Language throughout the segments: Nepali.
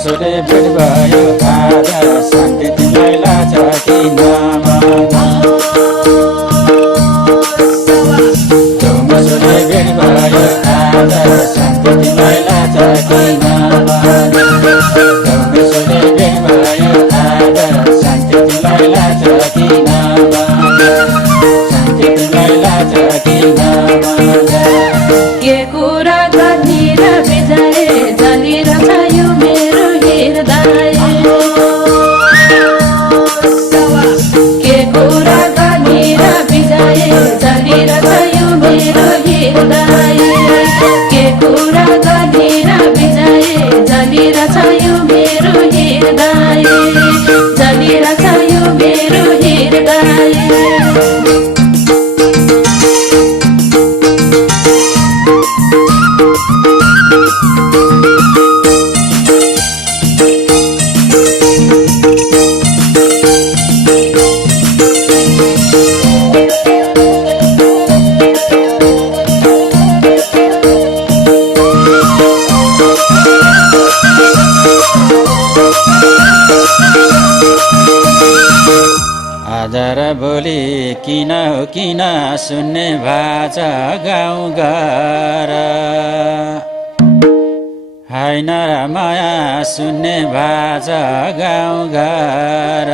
सोले भेट भयो आज शान्ति तिमीलाई लाज किन सोले भेट भयो आज शान्ति तिमीलाई लाज किन सोले भेट भयो आज शान्ति तिमीलाई लाज किन शान्ति तिमीलाई लाज किन के कुरा गरेर बिजाए जलिरहेछ यो मेरो हृदय के कुरा गरेर बिजाए जलिरहेछ यो मेरो हृदय के कुरा गरेर बिजाए जलिरहेछ यो मेरो हृदय जलिरहेछ यो मेरो हृदय आज र भोलि किन हो किन सुन्ने भाछ गाउँ घर हैन र माया सुन्ने भाछ गाउँ घर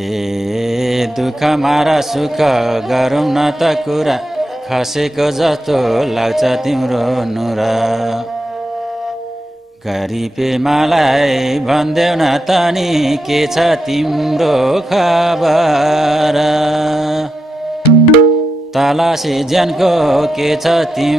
ए दुःखमा र सुख गरौँ न त कुरा खसेको जस्तो लाग्छ तिम्रो नुरा गरिबे मलाई भन्देऊ न त नि के छ तिम्रो खबर तलासी ज्यानको के छ तिम्रो